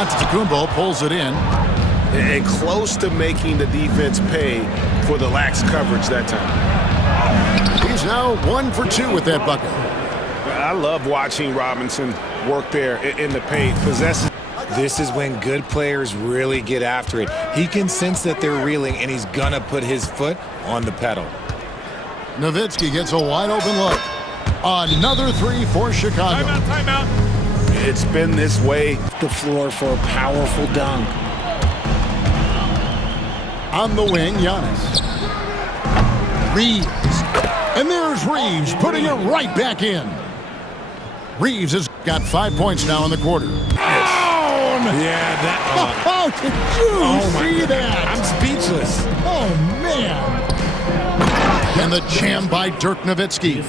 Antetokounmpo pulls it in. And close to making the defense pay for the lax coverage that time. He's now 1 for 2 with that bucket. I love watching Robinson work there in the paint. Possesses. This is when good players really get after it. He can sense that they're reeling, and he's going to put his foot on the pedal. Nowitzki gets a wide-open look. Another 3 for Chicago. Timeout. It's been this way. The floor for a powerful dunk. On the wing, Giannis. Reeves. And there's Reeves putting it right back in. Reeves has got 5 points now in the quarter. Yeah, that. How did you see that? I'm speechless. Oh, man. And the jam by Dirk Nowitzki.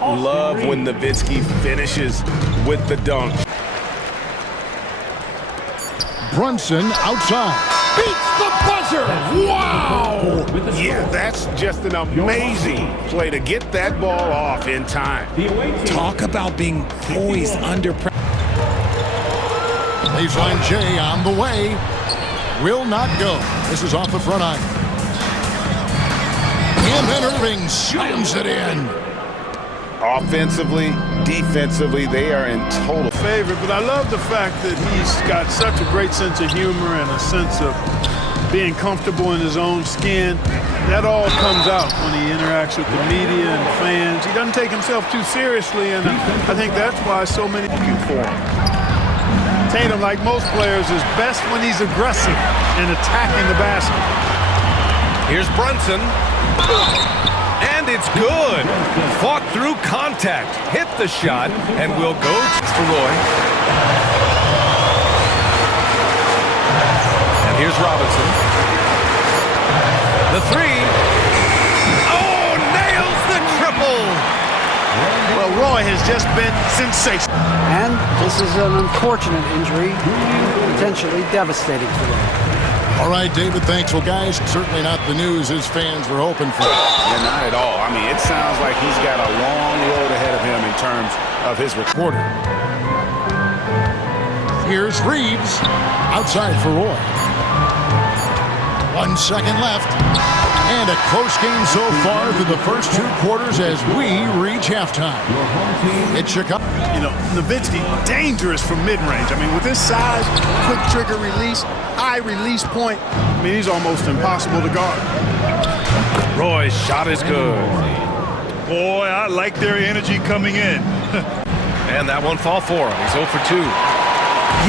Love when Nowitzki finishes with the dunk. Brunson outside. Beats the buzzer. Wow. Yeah, that's just an amazing play to get that ball off in time. Talk about being poised under pressure. Baseline J on the way. Will not go. This is off the front iron. And then Irving slams it in. Offensively, defensively, they are in total Favorite, but I love the fact that he's got such a great sense of humor and a sense of being comfortable in his own skin. That all comes out when he interacts with the media and fans. He doesn't take himself too seriously, and I think that's why so many looking for him. Tatum, like most players, is best when he's aggressive and attacking the basket. Here's Brunson. And it's good. Fought through contact. Hit the shot. And will go to Roy. And here's Robinson. The 3. Oh, nails the triple. Well, Roy has just been sensational. And this is an unfortunate injury, potentially devastating for them. All right, David, thanks. Well, guys, certainly not the news his fans were hoping for. Yeah, not at all. I mean, it sounds like he's got a long road ahead of him in terms of his quarter. Here's Reeves. Outside for Roy. 1 second left. And a close game so far through the first 2 quarters as we reach halftime. It's Chicago. You know, Nowitzki, dangerous from mid-range. I mean, with his size, quick trigger release, high release point, I mean, he's almost impossible to guard. Roy's shot is good. Boy, I like their energy coming in. And that one fall for him. He's 0 for 2.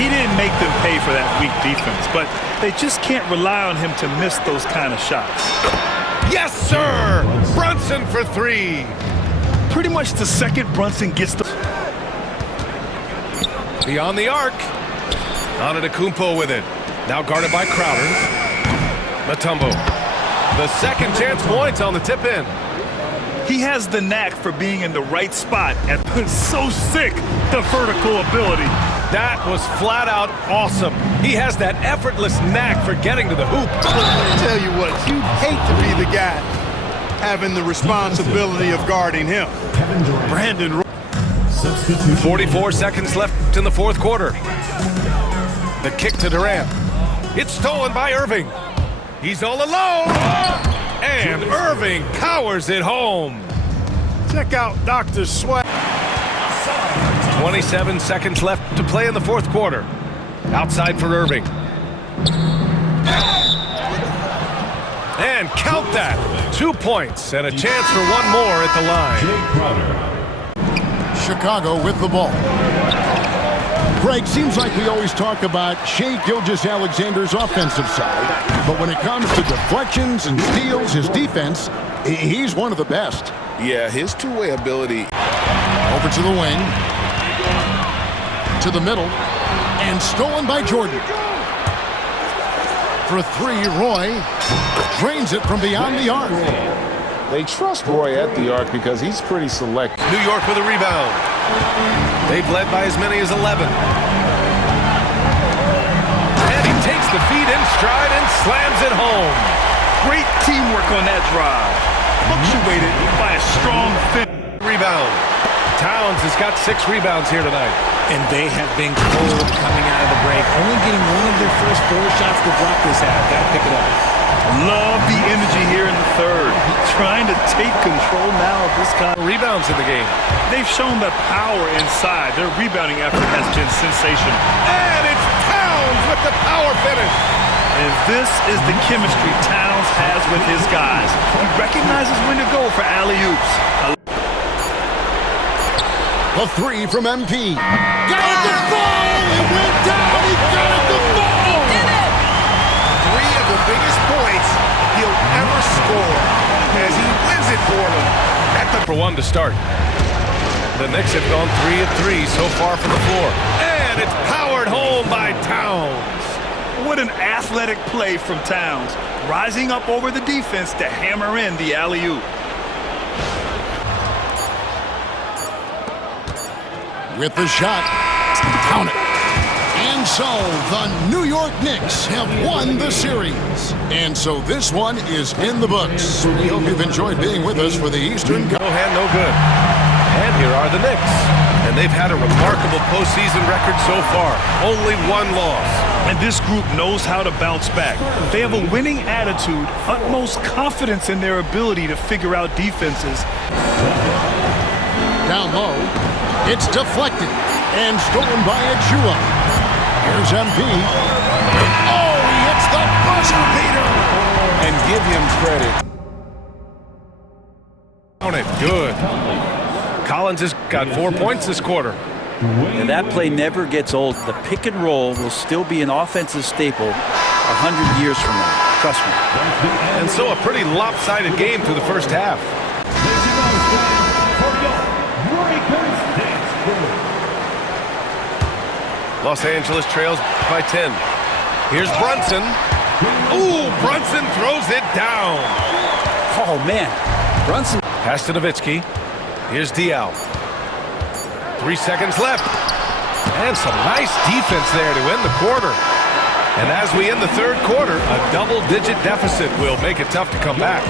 He didn't make them pay for that weak defense, but they just can't rely on him to miss those kind of shots. Yes, sir! Brunson for 3. Pretty much the second Brunson gets the... Beyond the arc. Antetokounmpo with it. Now guarded by Crowder. Mutombo. The second chance points on the tip in. He has the knack for being in the right spot, and so sick, the vertical ability. That was flat out awesome. He has that effortless knack for getting to the hoop. I tell you what, you'd hate to be the guy having the responsibility of guarding him. Brandon. 44 seconds left in the fourth quarter. The kick to Durant. It's stolen by Irving. He's all alone. And Irving powers it home. Check out Dr. Sweat. 27 seconds left to play in the fourth quarter. Outside for Irving. And count that. 2 points and a chance for one more at the line. Chicago with the ball. Greg, seems like we always talk about Shai Gilgeous-Alexander's offensive side, but when it comes to deflections and steals, his defense, he's one of the best. Yeah, his two-way ability. Over to the wing. To the middle. And stolen by Jordan. For 3, Roy drains it from beyond the arc. They trust Roy at the arc because he's pretty select. New York with a rebound. They've led by as many as 11. And he takes the feed in stride and slams it home. Great teamwork on that drive. Punctuated by a strong finish. Rebound. Towns has got 6 rebounds here tonight. And they have been cold coming out of the break. Only getting one of their first 4 shots to drop this half. Got to pick it up. Love the energy here in the third. Trying to take control now of this kind of Rebounds in the game. They've shown the power inside. Their rebounding effort has been sensational. And it's Towns with the power finish. And this is the chemistry Towns has with his guys. He recognizes when to go for alley-oops. The 3 from MP. Got it to fall! It went down! He got it to fall! He did it! 3 of the biggest points he'll ever score as he wins it for them. For 1 to start. The Knicks have gone 3 of 3 so far from the floor. And it's powered home by Towns. What an athletic play from Towns. Rising up over the defense to hammer in the alley-oop. With the shot. Count it. And so the New York Knicks have won the series. And so this one is in the books. We hope you've enjoyed being with us for the Eastern. No hand, no good. And here are the Knicks. And they've had a remarkable postseason record so far. Only 1 loss. And this group knows how to bounce back. They have a winning attitude, utmost confidence in their ability to figure out defenses. Down low. It's deflected and stolen by Achua. Here's MP. Oh, he hits the buzzer beater. And give him credit. On it, good. Collins has got 4 points this quarter. And that play never gets old. The pick and roll will still be an offensive staple 100 years from now. Trust me. And so a pretty lopsided game through the first half. Los Angeles trails by 10. Here's Brunson. Ooh, Brunson throws it down. Oh, man. Brunson. Pass to Nowitzki. Here's Diaw. 3 seconds left. And some nice defense there to end the quarter. And as we end the third quarter, a double-digit deficit will make it tough to come back.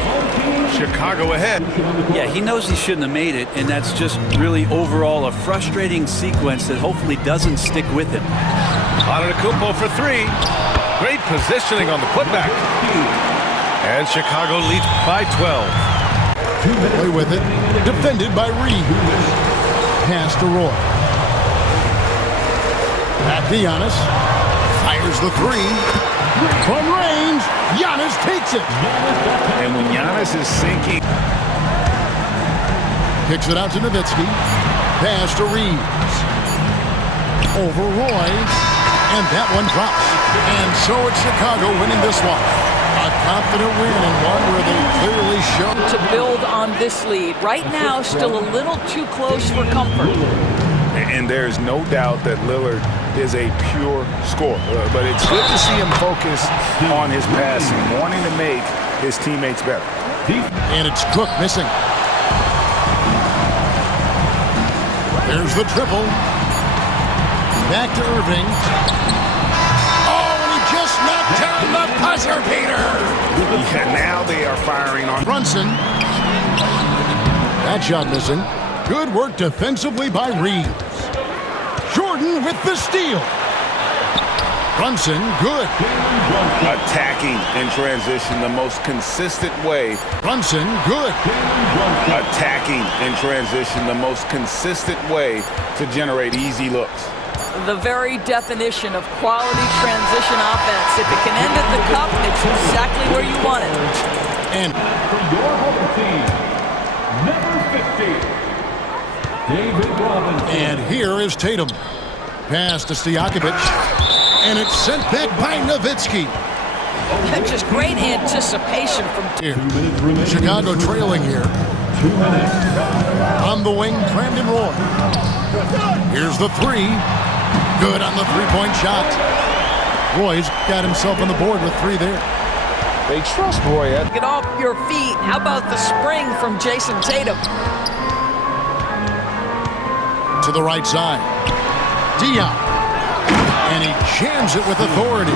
Chicago ahead. Yeah, he knows he shouldn't have made it, and that's just really overall a frustrating sequence that hopefully doesn't stick with him. Antetokounmpo for 3. Great positioning on the putback. And Chicago leads by 12. Play with it. Defended by Reed. Pass to Roy. Back to Giannis. Fires the 3. From range. Giannis takes it. And when Giannis is sinking. Kicks it out to Nowitzki. Pass to Reeves. Over Roy. And that one drops. And so it's Chicago winning this one. A confident win and one where they clearly show. To build on this lead. Right now, still a little too close for comfort. And there's no doubt that Lillard is a pure scorer. But it's good to see him focus on his passing, wanting to make his teammates better. And it's Cook missing. There's the triple. Back to Irving. Oh, and he just knocked down the buzzer beater. Yeah, now they are firing on Brunson. That shot missing. Good work defensively by Reeves. Jordan with the steal. Brunson, good. attacking in transition the most consistent way. Brunson, good. Attacking in transition the most consistent way to generate easy looks. The very definition of quality transition offense. If it can end at the cup, it's exactly where you want it. And from your home team, number 50, David Robinson. And here is Tatum. Pass to Stojakovic. And it's sent back by Nowitzki. Just great anticipation from here. Chicago trailing here. 2 minutes. On the wing, Brandon Roy. Here's the three. Good on the three-point shot. Roy's got himself on the board with three there. They trust Roy. Get off your feet. How about the spring from Jason Tatum? To the right side. Dion. And he jams it with authority.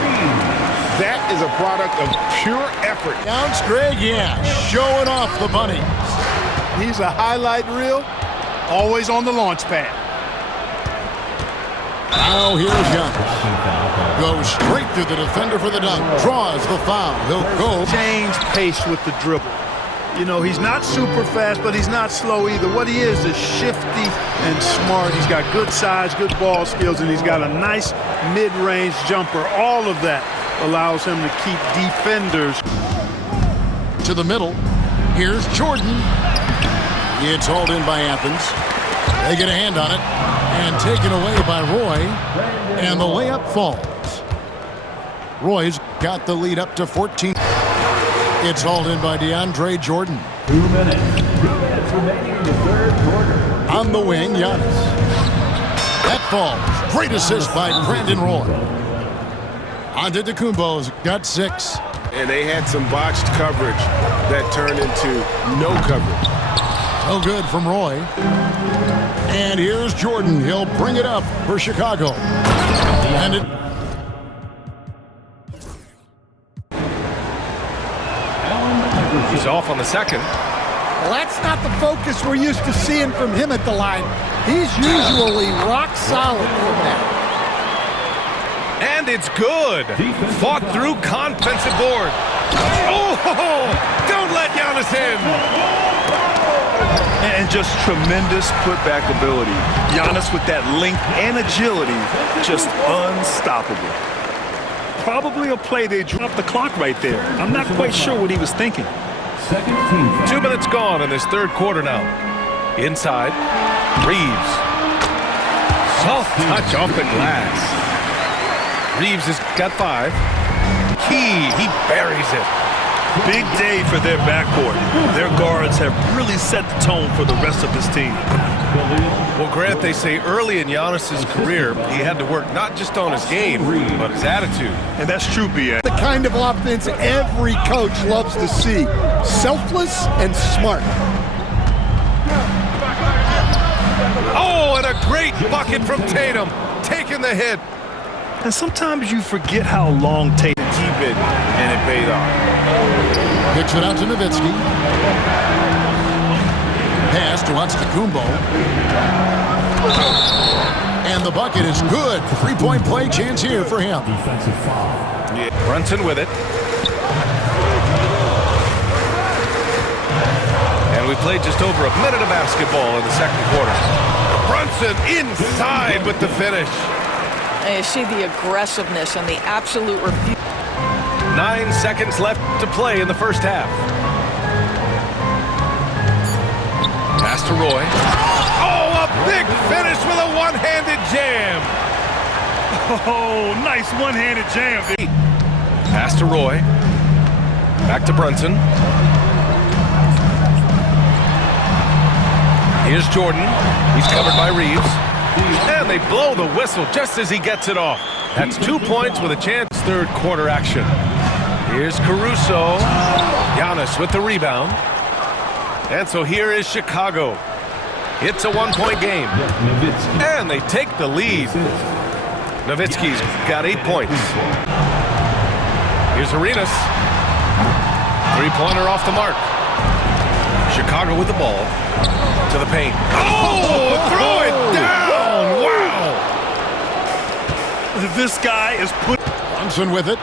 That is a product of pure effort. Counts Greg, yeah. Showing off the bunny. He's a highlight reel, always on the launch pad. Now here's Giannis. Goes straight through the defender for the dunk. Draws the foul. He'll go. Change pace with the dribble. You know, he's not super fast, but he's not slow either. What he is shifty and smart. He's got good size, good ball skills, and he's got a nice mid-range jumper. All of that allows him to keep defenders. To the middle. Here's Jordan. It's hauled in by Athens. They get a hand on it and taken away by Roy. And the layup falls. Roy's got the lead up to 14. It's hauled in by DeAndre Jordan. 2 minutes. 2 minutes remaining in the third quarter. On the wing, Giannis. That falls. Great assist by Brandon Roy. Antetokounmpo's got 6. And they had some botched coverage that turned into no coverage. Oh, good from Roy. And here's Jordan. He'll bring it up for Chicago. And it... He's off on the second. Well, that's not the focus we're used to seeing from him at the line. He's usually rock solid from that. And it's good. Fought through defensive board. Oh, don't let Giannis in. And just tremendous putback ability. Giannis with that length and agility, just unstoppable. Probably a play they dropped the clock right there. I'm not quite sure what he was thinking. 2 minutes gone in this third quarter now. Inside, Reeves. Soft touch off the glass. Reeves has got 5. He buries it. Big day for their backcourt. Their guards have really set the tone for the rest of this team. Well, Grant, they say early in Giannis's career, he had to work not just on his game, but his attitude. And that's true, B.A. The kind of offense every coach loves to see. Selfless and smart. Oh, and a great bucket from Tatum, taking the hit. And sometimes you forget how long Tatum Keep it, and it paid off. Kicks it out to Nowitzki. Pass to Antetokounmpo. And the bucket is good. 3-point play chance here for him. Yeah. Brunson with it. And we played just over a minute of basketball in the second quarter. Brunson inside with the finish. And you see the aggressiveness and the absolute refusal. 9 seconds left to play in the first half. Pass to Roy. Oh, a big finish with a one-handed jam. Oh, nice one-handed jam. Pass to Roy. Back to Brunson. Here's Jordan. He's covered by Reeves. And they blow the whistle just as he gets it off. That's 2 points with a chance. Third quarter action. Here's Caruso. Giannis with the rebound. And so here is Chicago. It's a 1-point game. And they take the lead. Nowitzki's got 8 points. Here's Arenas. Three-pointer off the mark. Chicago with the ball. To the paint. Oh, throw it down. Wow. This guy is put. Brunson with it.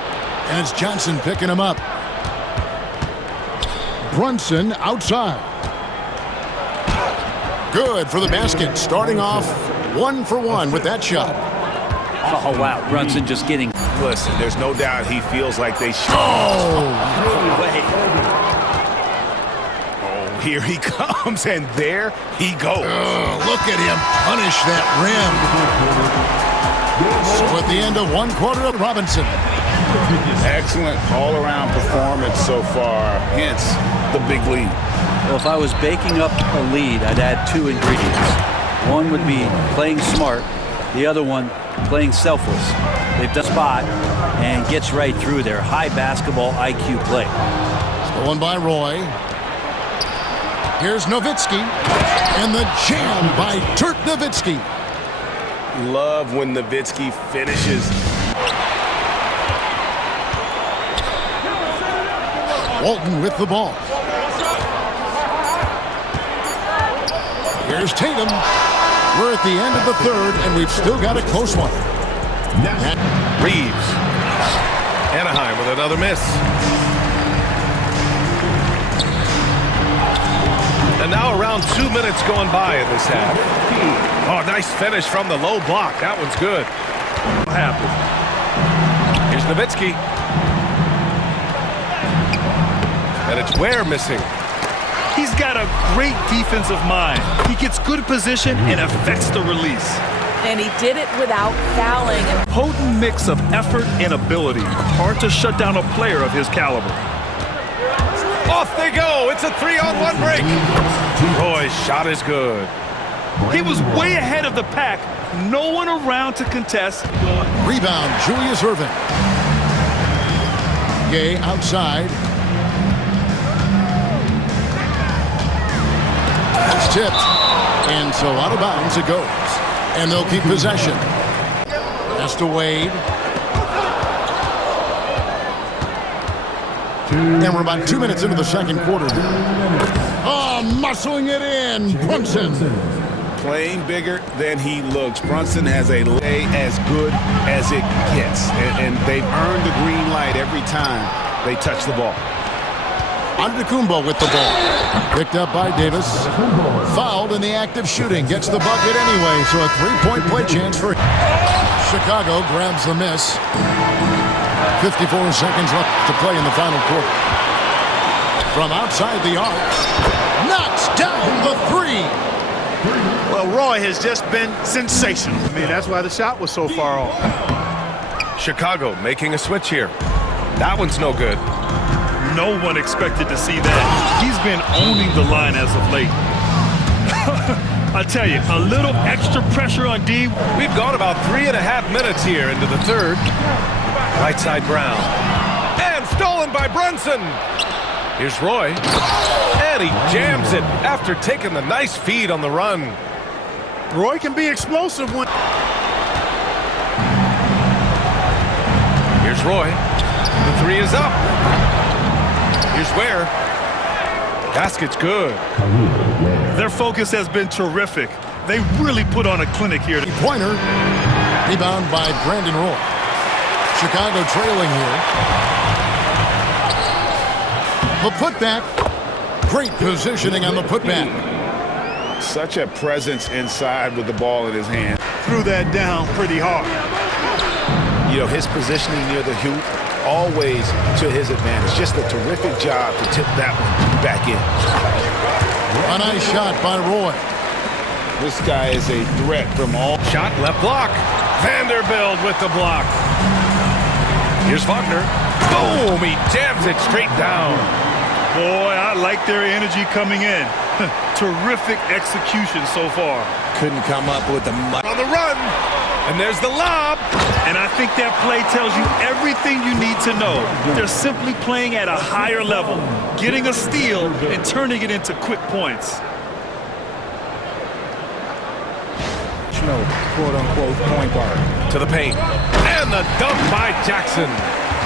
And it's Johnson picking him up. Brunson outside. Good for the basket. Starting off 1 for 1 with that shot. Oh, wow. Brunson just getting... Listen, there's no doubt he feels like they should. Oh! No way. Oh, here he comes, and there he goes. Look at him punish that rim. So at the end of 1 quarter, Robinson. Excellent all-around performance so far, hence the big lead. Well, if I was baking up a lead, I'd add 2 ingredients. One would be playing smart. The other one, playing selfless. They've done spot and gets right through their high basketball IQ play. Stolen by Roy. Here's Nowitzki. And the jam by Dirk Nowitzki. Love when Nowitzki finishes. Walton with the ball. Here's Tatum. We're at the end of the third, and we've still got a close one. Reeves. Anaheim with another miss. And now around 2 minutes going by in this half. Oh, nice finish from the low block. That one's good. What happened? Here's Nowitzki. And it's Ware missing. He's got a great defensive mind. He gets good position and affects the release. And he did it without fouling. Potent mix of effort and ability. Hard to shut down a player of his caliber. Off they go. It's a 3-on-1 break. Roy's shot is good. He was way ahead of the pack. No one around to contest. Rebound, Julius Erving. Gay outside. It's tipped. And so out of bounds it goes. And they'll keep possession. That's to Wade. And we're about 2 minutes into the second quarter. Oh, muscling it in. Brunson. Playing bigger than he looks. Brunson has a lay as good as it gets. And they've earned the green light every time they touch the ball. Antetokounmpo with the ball. Picked up by Davis. Fouled in the act of shooting. Gets the bucket anyway, so a three-point play chance for Chicago. Grabs the miss. 54 seconds left to play in the final quarter. From outside the arc. Knocks down the three. Well, Roy has just been sensational. I mean, that's why the shot was so far off. Chicago making a switch here. That one's no good. No one expected to see that. He's been owning the line as of late. I tell you, a little extra pressure on D. We've gone about 3.5 minutes here into the third. Right side Brown. And stolen by Brunson. Here's Roy. And he jams it after taking the nice feed on the run. Roy can be explosive when... Here's Roy. The three is up. Here's Ware. Basket's good. Their focus has been terrific. They really put on a clinic here. Pointer. Rebound by Brandon Roy. Chicago trailing here. The putback. Great positioning on the putback. Such a presence inside with the ball in his hand. Threw that down pretty hard. You know, his positioning near the hoop, always to his advantage. Just a terrific job to tip that one back in. A nice shot by Roy. This guy is a threat from all. Shot left block. Vanderbilt with the block. Here's Wagner. Boom! He jams it straight down. Boy, I like their energy coming in. Terrific execution so far. Couldn't come up with the money. On the run. And there's the lob. And I think that play tells you everything you need to know. They're simply playing at a higher level, getting a steal and turning it into quick points. Quote-unquote point guard. To the paint. And the dunk by Jackson.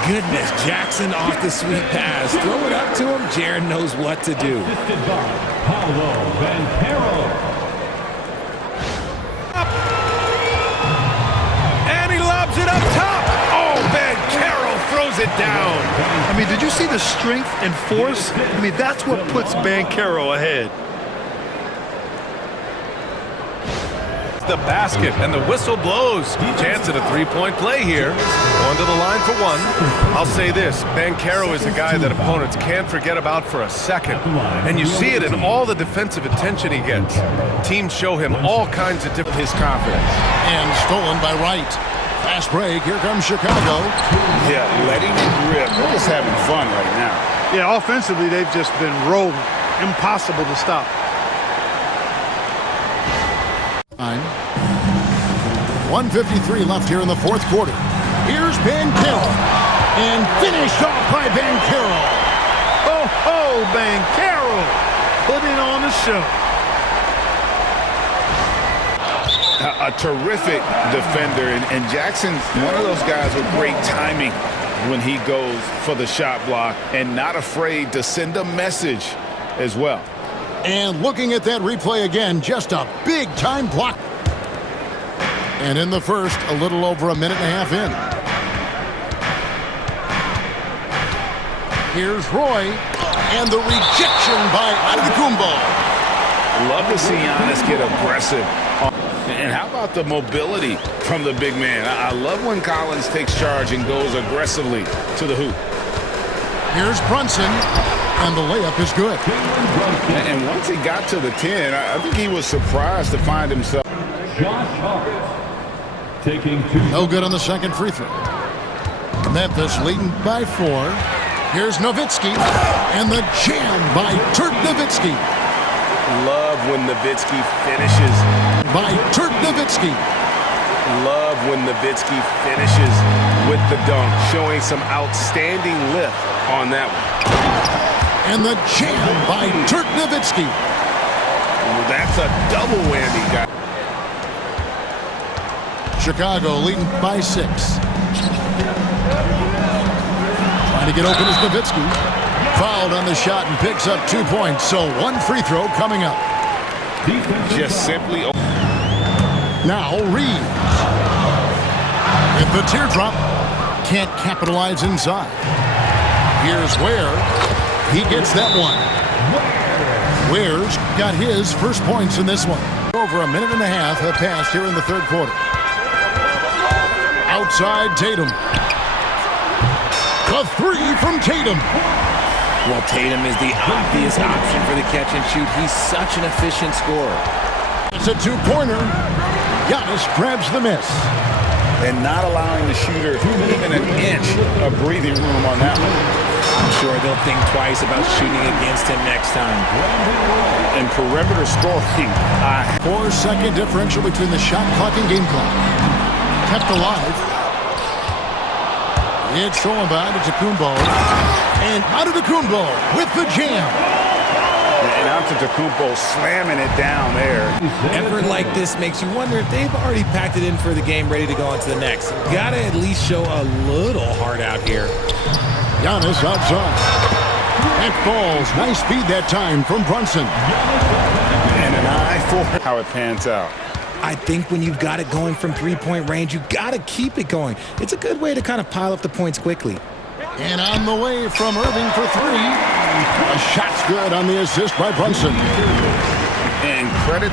Goodness, Jackson off the sweet pass. Throw it up to him. Jared knows what to do. Assisted by Paolo Banchero. And he lobs it up top. Oh, Banchero throws it down. I mean, did you see the strength and force? I mean, that's what puts Banchero ahead. The basket and the whistle blows. Chance at a three-point play here. Going to the line for one. I'll say this, Banchero is a guy that opponents can't forget about for a second. And you see it in all the defensive attention he gets. Teams show him all kinds of different his confidence. And stolen by Wright. Fast break. Here comes Chicago. Yeah, letting it rip. They're just having fun right now. Yeah, offensively, they've just been rolling. Impossible to stop. 1:53 left here in the fourth quarter. Here's Banchero. And finished off by Banchero. Oh, Banchero putting on the show. A terrific defender. And Jackson's one of those guys with great timing when he goes for the shot block and not afraid to send a message as well. And looking at that replay again, just a big-time block. And in the first, a little over a minute and a half in. Here's Roy, and the rejection by Antetokounmpo. Love to see Giannis get aggressive. And how about the mobility from the big man? I love when Collins takes charge and goes aggressively to the hoop. Here's Brunson, and the layup is good. And once he got to the 10, I think he was surprised to find himself. Josh Hart taking 2. No good on the second free throw. Memphis leading by 4. Here's Nowitzki, and the jam by Dirk Nowitzki. Love when Nowitzki finishes. By Dirk Nowitzki. Love when Nowitzki finishes with the dunk, showing some outstanding lift on that one. And the jam by Dirk Nowitzki. Well, that's a double whammy, guy. Chicago leading by 6. Trying to get open is Nowitzki. Fouled on the shot and picks up 2 points. So 1 free throw coming up. Just simply. Now Reed. And the teardrop can't capitalize inside. Here's Ware. He gets that one. Ware's got his first points in this one. Over a minute and a half have passed here in the third quarter. Outside Tatum. The 3 from Tatum. Well, Tatum is the obvious option for the catch and shoot. He's such an efficient scorer. It's a 2-pointer. Giannis grabs the miss. And not allowing the shooter even an inch of breathing room on that one. I'm sure they'll think twice about shooting against him next time. And perimeter scoring. 4-second differential between the shot clock and game clock. Kept alive. It's stolen by Antetokounmpo. And Antetokounmpo with the jam. And Antetokounmpo slamming it down there. Effort like this makes you wonder if they've already packed it in for the game, ready to go on to the next. Gotta at least show a little heart out here. Giannis outside. It falls. Nice speed that time from Brunson. And an eye for how it pans out. I think when you've got it going from three-point range, you got to keep it going. It's a good way to kind of pile up the points quickly. And on the way from Irving for 3. A shot's good on the assist by Brunson. And credit